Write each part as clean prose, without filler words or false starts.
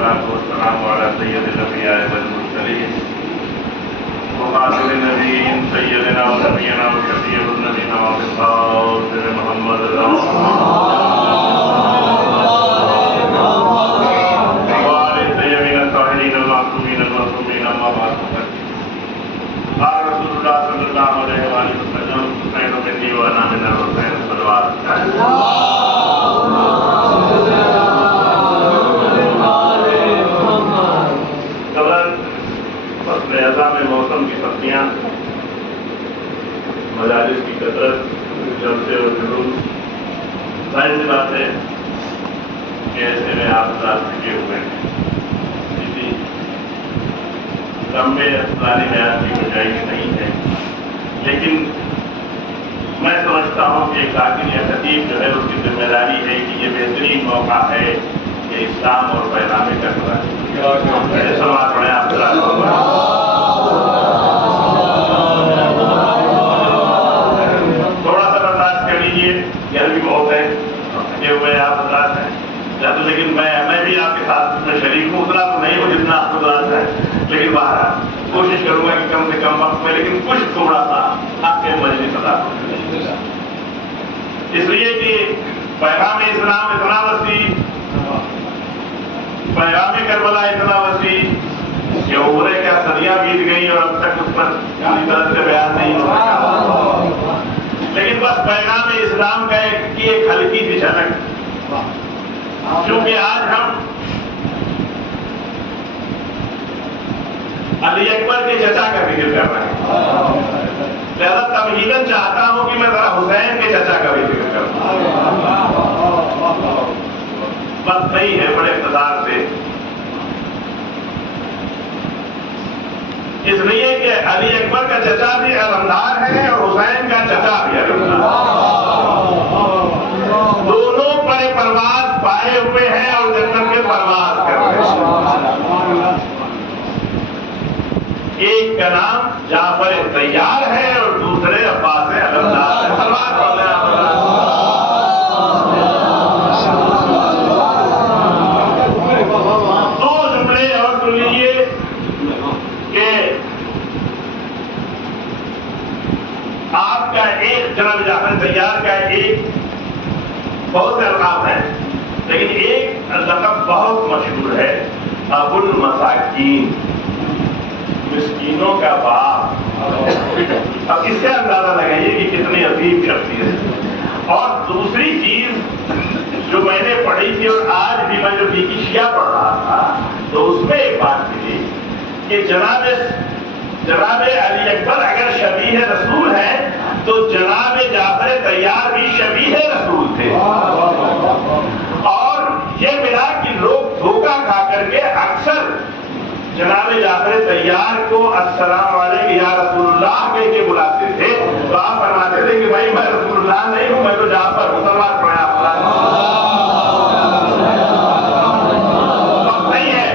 والصلاة والسلام على سيد الأنبياء والمرسلين وخاتم النبيين سيدنا ونبينا وشفيع النبينا وخاتم محمد وعلى الطيبين الطاهرين المعصومين المعصومين أما بعد قال رسول الله صلى الله عليه وآله وسلم حسين مني وأنا من الحسين صلوات میں موسم کی سبزیاں مجالس کی کثرت جلسے اور جلوس ظاہر سی بات ہے کہ ایسے میں آپ ساتھ سکے ہوئے ہیں کسی لمبے اسلامی بیان کی گنجائش نہیں ہے لیکن میں سمجھتا ہوں کہ ایک ذاکر یا خطیب جو ہے اس کی ذمہ داری ہے کہ یہ بہترین موقع ہے کہ اسلام اور پیغام کا سماج پڑھیں آپ تھوڑا سا برداشت کر لیجیے گرمی بہت ہے یہ ہوئے آپ حضرات ہیں لیکن میں بھی آپ کے ساتھ میں شریک ہوں اتنا تو نہیں ہوں جتنا آپ حضرات ہے لیکن باہر کوشش کروں گا کہ کم سے کم وقت میں لیکن کچھ تھوڑا سا آپ کے مجلس ادا اس لیے کہ پیغام اسلام اتنا وسیع پیغام کربلا اتنا وسیع کہ عمریں کیا صدیاں بیت گئی اور اب تک اس پر کسی طرح سے بیان نہیں ہو سکا لیکن بس پیغام اسلام کا ایک ہلکی سی جھلک کیونکہ آج ہم علی اکبر کے چچا کا ذکر کر رہے ہیں لہذا تمہیداً چاہتا ہوں کہ میں ذرا حسین کے چچا کا بھی ذکر کروں بس نہیں ہے بڑے اقتدار سے اس لیے کہ علی اکبر کا چچا بھی علمدار ہے اور حسین کا چچا بھی علمدار دونوں پر پرواز پائے ہوئے ہیں اور جنت میں پرواز کر رہے ہیں ایک کا نام جعفر طیار ہے اور دوسرے عباس علمدار ہے سلوات پڑھ لیں آپ دو جملے اور سن لیجیے کہ آپ کا ایک جناب جعفر طیار کا ایک بہت سے القاب ہیں لیکن ایک لقب بہت مشہور ہے ابو المساکین مسکینوں کا باپ اب اس سے اندازہ لگائیے کہ کتنی عظیم شخصیت اور دوسری چیز جو میں نے پڑھی تھی اور آج بھی میں جو بی کی شیعہ پڑھ رہا تھا تو اس میں ایک بات ملی کہ جناب علی اکبر اگر شبیہ رسول ہے تو جناب جعفر طیار بھی شبیہ رسول تھے اور یہ ملا کہ لوگ دھوکہ کھا کر کے اکثر جناب جعفر طیار کو السلام علیکم یا رسول اللہ کہہ کے بلاتے تھے تو آپ فرماتے تھے کہ بھائی میں رسول اللہ نہیں ہوں میں تو جعفر ہوں سلوات پڑھیں آپ وقت نہیں ہے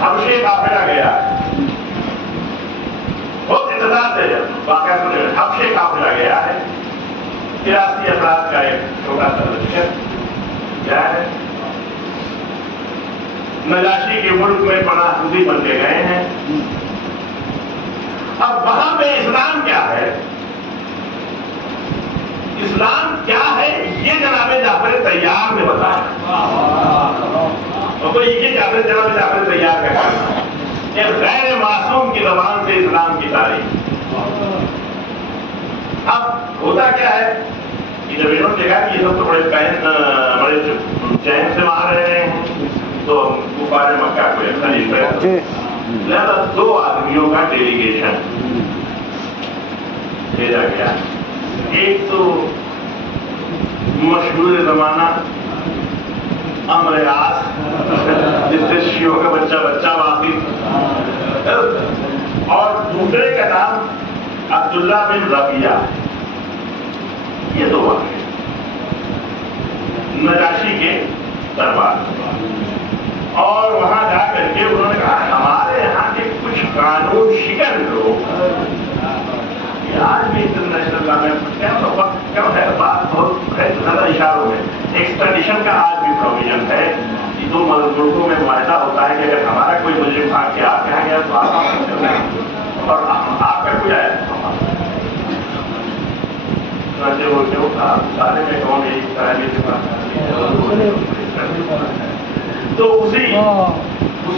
حبشے قافلہ گیا بہت انتظار سے واقعہ سنے حبشے قافلہ گیا ہے 83 افراد کا ایک چھوٹا سا لشکر گیا ہے نجاشی کے ملک میں پناہ گزین بن کے گئے ہیں اب وہاں پہ اسلام کیا ہے یہ جناب جعفر طیار نے بتایا اور کوئی یہ جناب جعفر طیار کا کہنا ہے غیر معصوم کی زبان سے اسلام کی تاریخ اب ہوتا کیا ہے کہ جب انہوں نے دیکھا کہ یہ سب تو بڑے چین سے مار رہے ہیں تو کفار مکہ کو خلیفہ لہذا 2 آدمیوں کا ڈیلیگیشن بھیجا گیا ایک تو مشہور زمانہ امر عاص جس سے شیعوں کا بچہ واقف اور دوسرے کا نام عبداللہ بن ربیعہ یہ 2 واقع نجاشی کے دربار اور وہاں جا کر کے انہوں نے کہا ہمارے یہاں کے کچھ قانون شکن لوگ آج بھی انٹرنیشنل لا میں بات بہت زیادہ اشاروں میں ایکسٹریڈیشن کا آج بھی پروویژن ہے کہ 2 دو ملکوں میں معاہدہ ہوتا ہے کہ اگر ہمارا کوئی مجرم بھاگ کے آپ یہاں گیا تو آپ چل رہے ہیں اور آپ کا کوئی آیا سارے میں کون تو اسی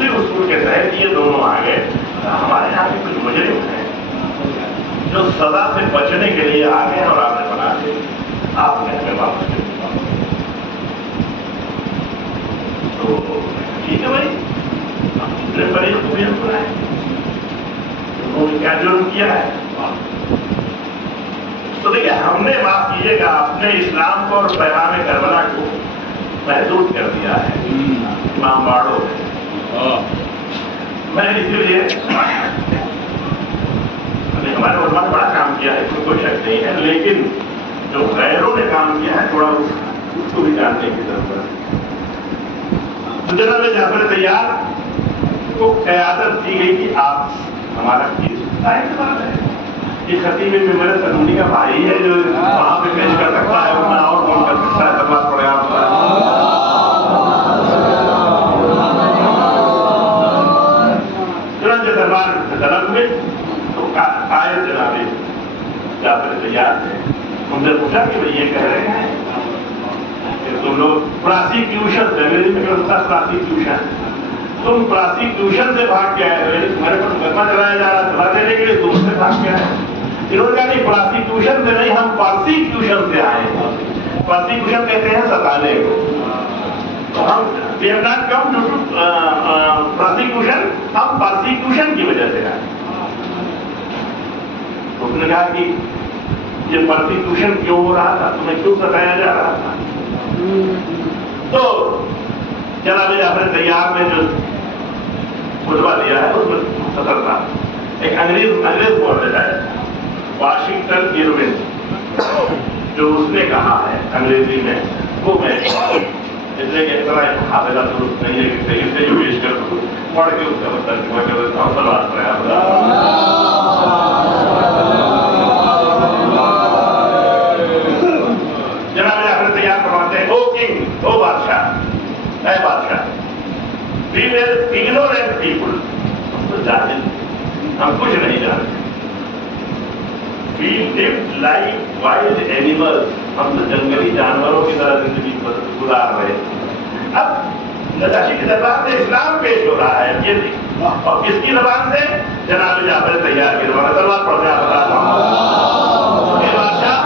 اصول کے تحت یہ دونوں آ گئے. ہمارے یہاں کے کچھ مجرم ہیں جو سزا سے بچنے کے لیے آ گئے اور آپ نے بنا کے آپ نے ہمیں واپس کر دیا. تو ٹھیک ہے بھائی فریق کو بھی ہم بنائیں انہوں نے کیا جرم کیا ہے. تو دیکھیے ہم نے معاف کیجیے گا اپنے اسلام کو اور پیغام کربلا کو محدود کر دیا ہے امام باڑوں نے. میں اسی لیے ہمارے علماء نے بڑا کام کیا ہے اس میں کوئی شک نہیں ہے لیکن جو غیروں نے کام کیا ہے تھوڑا اس کو بھی جاننے کی ضرورت ہے. جناب جعفر طیار کو قیادت دی گئی کہ آپ ہمارا بات ہے یہ خطیب ممبر سنونی کا بھائی ہے جو وہاں پہ پیش کر سکتا ہے ورنہ اور کون کر سکتا ہے سلوات پڑے آپ کا. چنانچہ دربار طلب ہوئے تو آئے جناب جعفر طیار تھے. ان سے پوچھا کہ بھائی یہ کہہ رہے ہیں کہ تم لوگ پراسیکیوشن سے انگریزی میں ہوتا ہے پراسیکیوشن تم پراسیکیوشن سے بھاگ کے آئے ہوئے تمہارے پر مقدمہ چلایا جا رہا ہے سزا دینے کے لیے تم سے بھاگ کے آئے. انہوں نے کہا نہیں پراسیکیوشن سے نہیں ہم پرسیکیوشن سے آئے ہیں. پرسیکیوشن کہتے ہیں ستانے کو. تو ہم we have not come due to prosecution ہم پرسیکیوشن کی وجہ سے آئے. اس نے کہا کہ یہ پرسیکیوشن کیوں ہو رہا تھا تمہیں کیوں ستایا جا رہا تھا. تو جناب جعفر طیار نے جو خطبہ دیا ہے اس میں صدر تھا ایک انگریز بول رہا ہے واشنگٹن ایروین جو اس نے کہا ہے انگریزی میں وہ میں اس لیے کہ طرح حافظہ درست نہیں ہے کہ صحیح سے پیش کر دوں پڑھ کے اس کا ترجمہ کر دیتا ہوں. سلوات پڑھے جناب جعفر طیار فرماتے ہیں او کنگ او بادشاہ اے بادشاہ we were ignorant people ہم جاہل ہم کچھ نہیں جانتے. we lived like wild animals ہم تو جنگلی جانوروں کی طرح زندگی گزار رہے. اب نجاشی کی دربار سے اسلام پیش ہو رہا ہے یہ اور کس کی زبان سے جناب جعفر طیار کی زبان. سلوات پڑھتے بادشاہ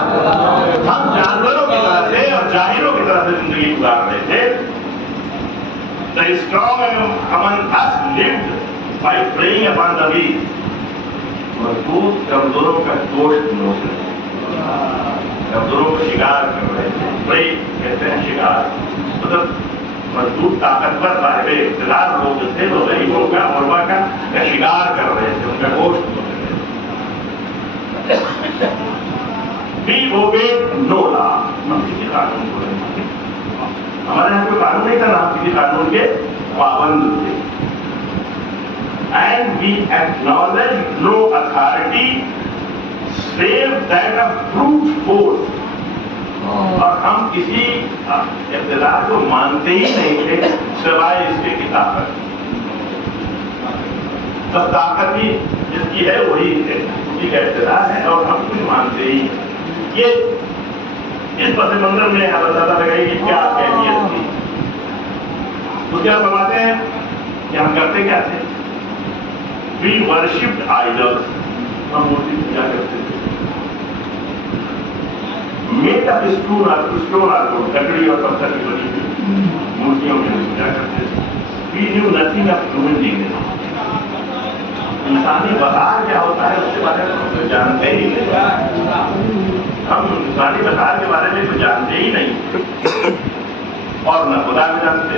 ہم جانوروں کی طرح سے اور جاہلوں کی طرح سے زندگی گزار رہے تھے. The strong among us lived by preying upon the weak. مضبوط کمزوروں کا گوشت نوچ رہے تھے کمزوروں کو شکار کر رہے تھے. پری کہتے ہیں شکار مطلب مضبوط طاقتور صاحب اقتدار لوگ جو تھے وہ غریبوں کا غربا کا شکار کر رہے تھے ان کا گوشت نوچ رہے تھے. We obeyed no law ہم کسی قانون کو نہیں مانتے. ہمارے یہاں کوئی قانون نہیں تھا نہ ہم کسی قانون کے پابند تھے. And we acknowledge no authority save that of brute force. اور ہم کسی اقتدار کو مانتے ہی نہیں تھے سوائے اس کے طاقت. بس طاقت ہی جس کی ہے وہی ہے اسی کا اقتدار ہے اور ہم کچھ مانتے ہی. یہ اس پس منظر میں اندازہ لگائی کہ کیا کیفیت تھی. تو کیا فرماتے ہیں کہ ہم کرتے کیا تھے. We worshipped idols. ہم مورتی پوجا کرتے تھے. Made up stone or لکڑی اور پتھر کی بنی ہوئی مورتیوں میں پوجا کرتے تھے. We knew nothing of human dignity. انسانی وقار کیا ہوتا ہے اس کے بارے میں ہم جانتے ہی نہیں. ہم انسانی وقار کے بارے میں تو جانتے ہی نہیں اور نہ خدا میں جانتے.